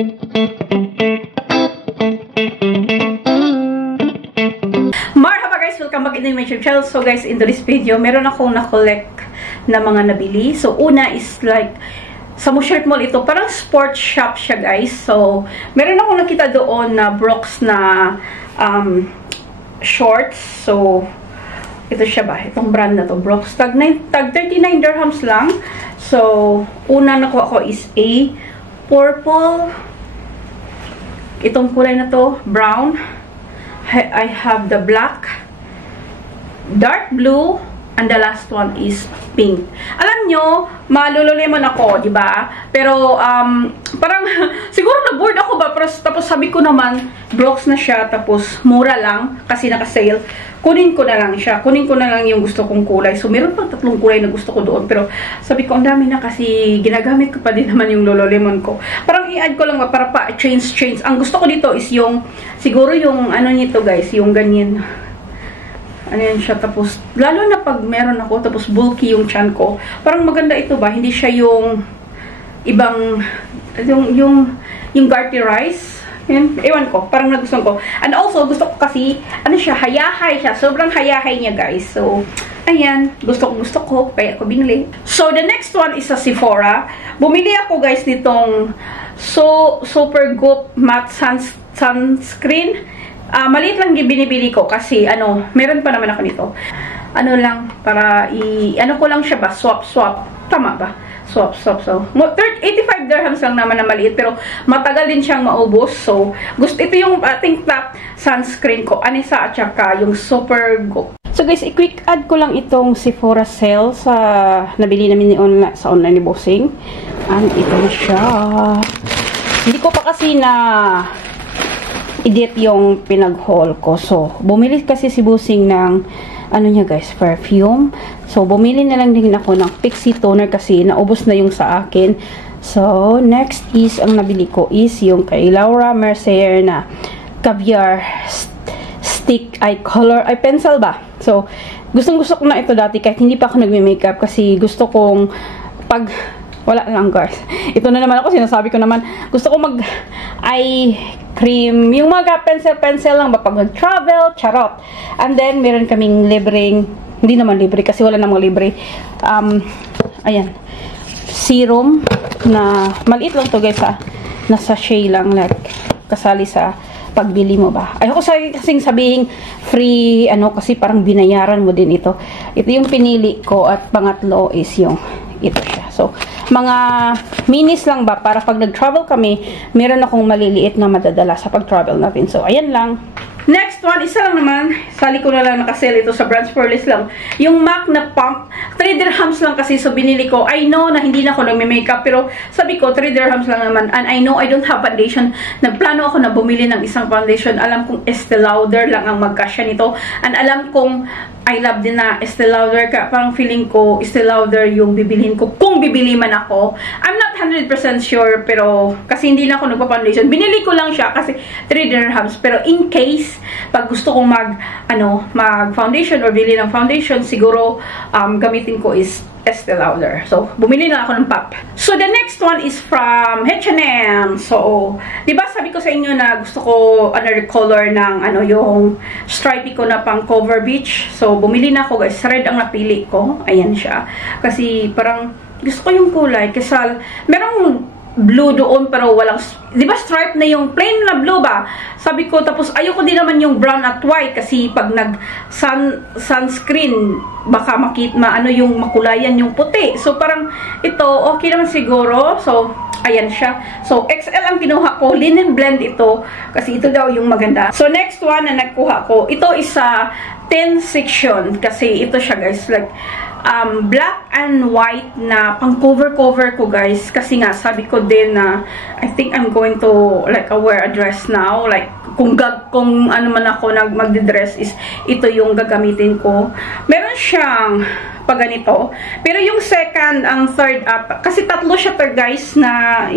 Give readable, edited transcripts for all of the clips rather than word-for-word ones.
Marhaba guys! Welcome back in my YouTube channel. So guys, in this video, meron akong na-collect na mga nabili. So una is like, sa Mushirt Mall ito, parang sports shop siya guys. So, meron akong nakita doon na Brooks na shorts. So, ito siya ba? Itong brand na to, Brooks. Tag 39 dirhams lang. So, una nakuha ko is a purple. Itong kulay na to, brown. I have the black, dark blue, and the last one is pink. Alam nyo, malululemon ako, di ba? Pero, parang, siguro na-bored ako ba? Tapos sabi ko naman, Brooks na siya, tapos mura lang, kasi naka-sale. Kunin ko na lang siya. Kunin ko na lang yung gusto kong kulay. So, meron pang 3 kulay na gusto ko doon. Pero, sabi ko, ang dami na kasi ginagamit ko pa din naman yung Lululemon ko. Parang i-add ko lang ba, para pa change. Ang gusto ko dito is yung, siguro yung, ano nito guys, yung ganyan. Ano yan siya. Tapos, lalo na pag meron ako, tapos bulky yung chan ko. Parang maganda ito ba? Hindi siya yung ibang, yung Garty Rice. Yan. Ewan ko, parang nagustuhan ko. And also, gusto ko kasi, ano siya, hayahay siya. Sobrang hayahay niya, guys. So, ayan. Gusto ko. Kaya ako binili. So, the next one is sa Sephora. Bumili ako, guys, nitong Super Goop Matte Sunscreen. Maliit lang binibili ko kasi, meron pa naman ako nito. Ano lang, para ano ko lang siya ba? Swap. Tama ba? Swap. So, 85 dirhams lang naman na maliit, pero matagal din siyang maubos. So, ito yung ating top sunscreen ko. Anisa at saka yung Super Goop. So, guys, i-quick add ko lang itong Sephora sale sa nabili namin sa online ni Bossing. And ito na siya. Hindi ko pa kasi na edit yung pinag-haul ko. So, bumili kasi si Bossing ng ano niya guys, perfume. So, bumili na lang din ako ng Pixie toner kasi naubos na yung sa akin. So, next is, ang nabili ko is yung kay Laura Mercier na Caviar Stick Eye Color, eye pencil ba? So, gustong-gusto ko na ito dati kahit hindi pa ako nagme-makeup kasi gusto kong wala lang guys. Ito na naman ako, sinasabi ko naman, gusto ko mag-eye cream, yung mga pencil lang ba pag mag-travel, charot. And then, meron kaming libreng, hindi naman libre kasi wala namang libre. Ayan, serum na, maliit lang to guys ha, nasa sachet lang, like, kasali sa pagbili mo ba. Ayoko kasing sabihin free, kasi parang binayaran mo din ito. Ito yung pinili ko at pangatlo is yung ito siya. So, mga minis lang ba para pag nag-travel kami, meron akong maliliit na madadala sa pag-travel natin. So, ayan lang. Next one, isa lang naman. Sali ko na lang nakasale ito sa Brands for List lang. Yung MAC na pump, 3 dirhams lang kasi. So, binili ko. I know na hindi na ako nagme-makeup. Pero, sabi ko, 3 dirhams lang naman. And I know I don't have foundation. Nagplano ako na bumili ng isang foundation. Alam kong Estee Lauder lang ang magkasya nito. And alam kong I love din na Estee Lauder ka. Parang feeling ko, Estee Lauder yung bibilhin ko. Kung bibili man ako. I'm not 100% sure. Pero, kasi hindi na ako nagpa-foundation. Binili ko lang siya kasi 3 dirhams. Pero, in case, pag gusto kong mag-foundation or bili ng foundation, siguro, gamitin ko is Estee Lauder. So, bumili na ako ng pop. So, the next one is from H&M. So, diba sabi ko sa inyo na gusto ko another color ng yung stripy ko na pang cover beach. So, bumili na ako guys. Red ang napili ko. Ayan siya. Kasi parang gusto ko yung kulay. Kasi merong blue doon pero walang, di ba stripe na yung plain na blue ba? Sabi ko, tapos ayoko din naman yung brown at white kasi pag sunscreen baka yung makulayan yung puti. So parang ito okay naman siguro. So ayan siya. So XL ang kinuha ko, linen blend ito kasi ito daw yung maganda. So next one na nagkuha ko, ito is sa 10 section kasi ito siya guys, like black and white na pang cover ko guys kasi nga sabi ko din na I think I'm going to like wear a dress now, like kung ano man ako magdi-dress is ito yung gagamitin ko. Meron siyang pag ganito, pero yung second ang third up kasi tatlo siya guys na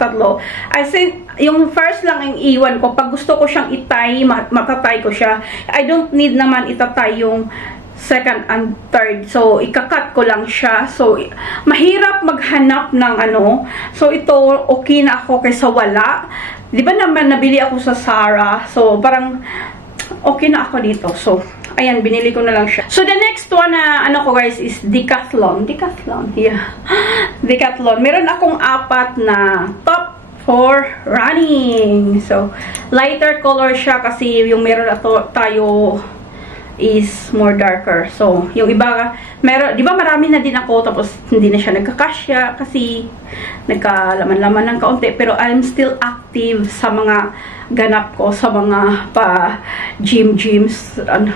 tatlo. I think yung first lang ang iwan ko pag gusto ko siyang itay, matatay ko siya. I don't need naman itatay yung second and third. So, ikakat ko lang siya. So, mahirap maghanap ng ano. So, ito, okay na ako kaysa wala. Di ba naman nabili ako sa Zara? So, parang okay na ako dito. So, ayan, binili ko na lang siya. So, the next one na, ano ko guys, is Decathlon. Decathlon, yeah. Decathlon. Meron akong 4 na top for running. So, lighter color siya kasi yung meron na tayo is more darker. So, yung iba, meron, di ba marami na din ako, tapos hindi na siya nagkakasya kasi nagkalaman-laman ng kaunti. Pero I'm still active sa mga ganap ko, sa mga gyms, ano,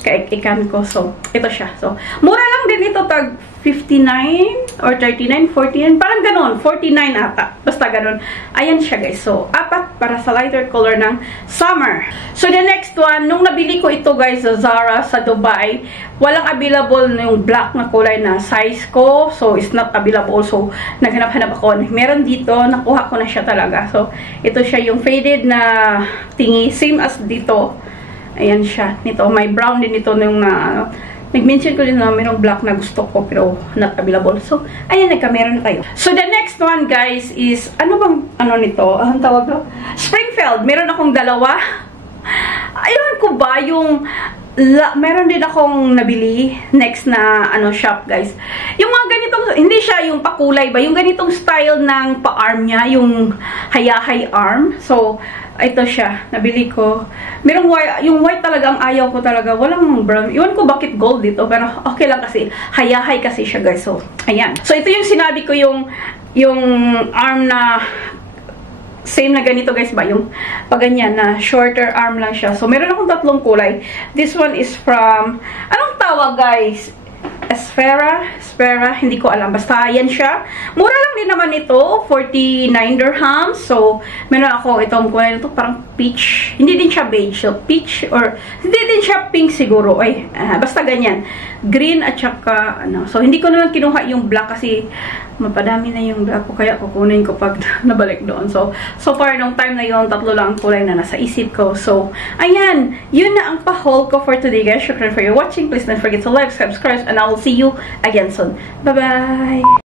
kaikikan ko. So, ito siya. So, mura lang din ito, tag 59 or 39, 49, parang ganon, 49 ata. Basta ganon. Ayan siya guys. So, 4 para sa lighter color ng summer. So, the next one, nung nabili ko ito guys sa Zara, sa Dubai, walang available na yung black na kulay na size ko. So, it's not available. So, naghanap-hanap ako. Meron dito, nakuha ko na siya talaga. So, ito siya yung faded na tingi. Same as dito. Ayan siya. Nito, may brown din ito nung na nag-mention ko din na mayroong black na gusto ko pero not available. So, ayan, nagka-meron na kayo. So, the next one, guys, is, ano bang, ano nito? Ang tawag ko? Springfield. Meron akong 2. Ayun ko ba, yung, meron din akong nabili next na, ano, shop, guys. Yung mga ganitong, hindi siya yung pakulay ba? Yung ganitong style ng pa-arm niya, yung hayahay arm. So, ito siya, nabili ko. Merong white, yung white talaga ang ayaw ko talaga. Walang brown. Iwan ko bakit gold dito, pero okay lang kasi. Hayahay kasi siya, guys. So, ayan. So, ito yung sinabi ko, yung arm na same na ganito, guys ba? Yung paganyan na shorter arm lang siya. So, meron akong 3 kulay. This one is from, anong tawag, guys? Espera, hindi ko alam. Basta, yan siya. Mura lang din naman ito, 49 dirhams. So, meron ako itong kulay nito, parang peach. Hindi din siya beige. So, peach or, hindi din siya pink siguro. Ay, basta ganyan. Green at saka, ano. So, hindi ko naman kinuha yung black kasi mapadami na yung black ko. Kaya kukunin ko pag nabalik doon. So far, nung time na yun, 3 lang ang kulay na nasa isip ko. So, ayan. Yun na ang pa-haul ko for today, guys. Shukran for your watching. Please don't forget to like, subscribe, and I will see you again soon. Bye-bye!